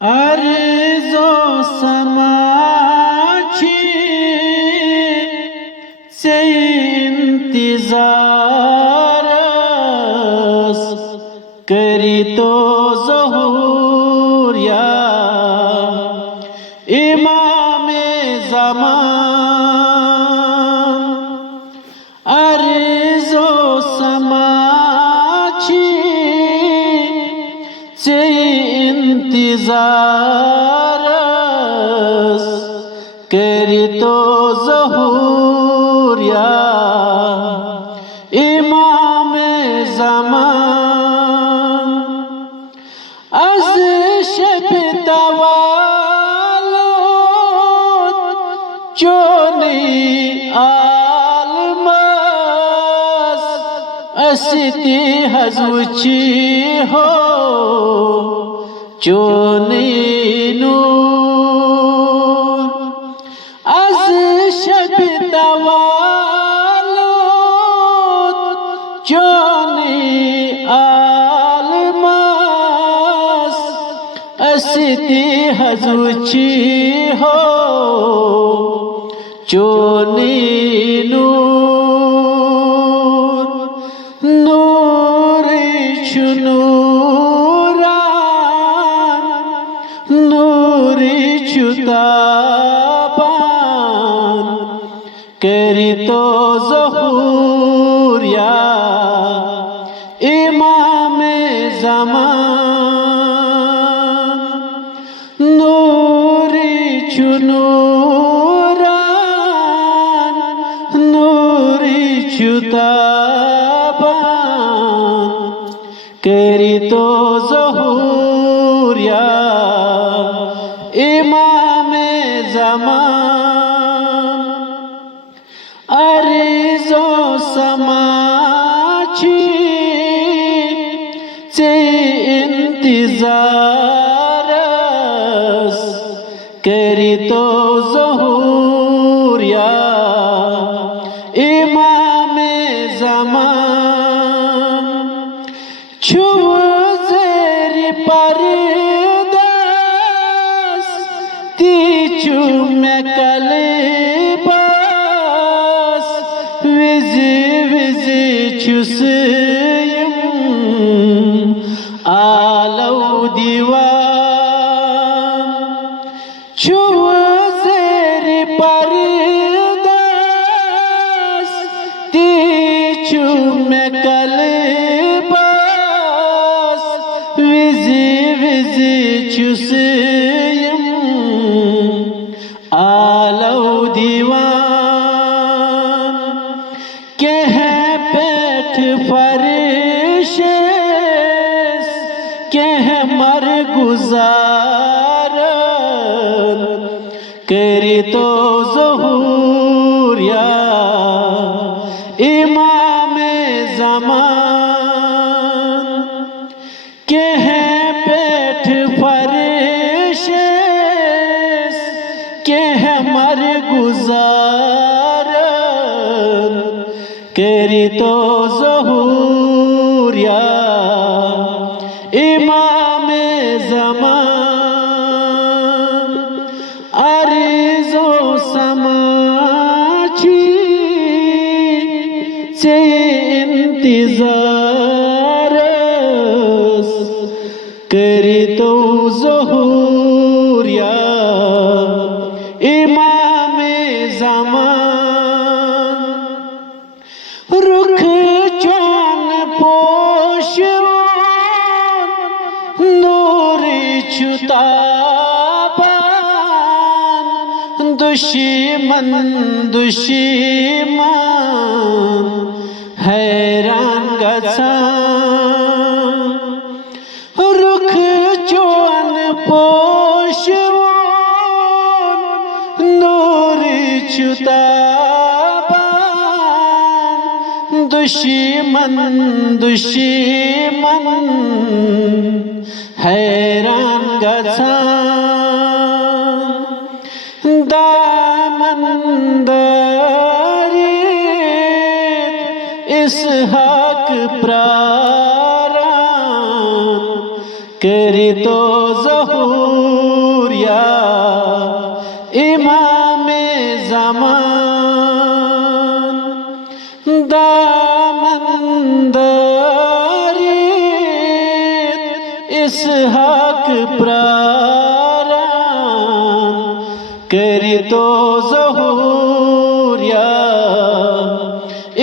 अर्जो समाची से इंतजारस करी तो ज़हूरिया इमामे ज़मान। अर्जो समाची से इंतजारस करी तो ज़हूरिया इमामे ज़मान। अज़ शब तवालुद चोनी आलमस अस्ति हज़ुची हो चोनी नूर। अज़ शब तवालुद चोनी आलमस अस्ति हज़ुची हो चोनी नूर। नूर चुनूरान नूर चुताबान करी तो ज़हूरिया इमामे ज़मान। नूर चुनूरान नूर चुताबान करी तो ज़हूरिया इमामे ज़मान। अर्जो समाची से इंतजारस करी तो ज़हूरिया इमामे ज़मान। छुव ज़ेरी परदस तीचू में कलिबस विज़ि विज़ि चुसयम आलौ दीवान। छुव ज़ेरी परदस तीचू में कलिबस विज़ि विज़ि चुसयम आलौ दीवान। कह पेट फरिशेस कह मर गुज़ारन करी तो ज़हूरिया इमामे ज़मान। कह पेट फरिशेस कह मर गुज़ारन करी तो ज़हूरिया इमामे ज़मान। अर्जो समाची से इंतजारस करी तो ज़हूरिया इमामे ज़मान। रुख चौन पोशरोन नूर चुताबान दुश्मन दुश्मन हैरान गछान। रुख चौन पोशरोन नूर चुताबान दुश्मन दुश्मन हैरान गछान। दामन दरीत इसहाक प्रारान करी तो ज़हूर या इमामे ज़मान दामनदारीत इसहाक प्रारान करी तो ज़हूर या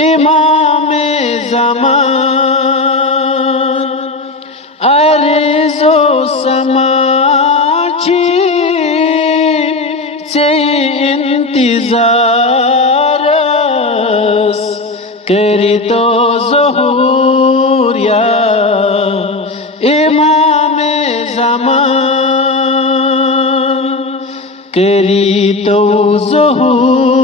इमामे ज़मान अर्ज़ो समाची से इंतज़ारस करी तो ज़हूर या इमामे ज़मान करी तो ज़हूर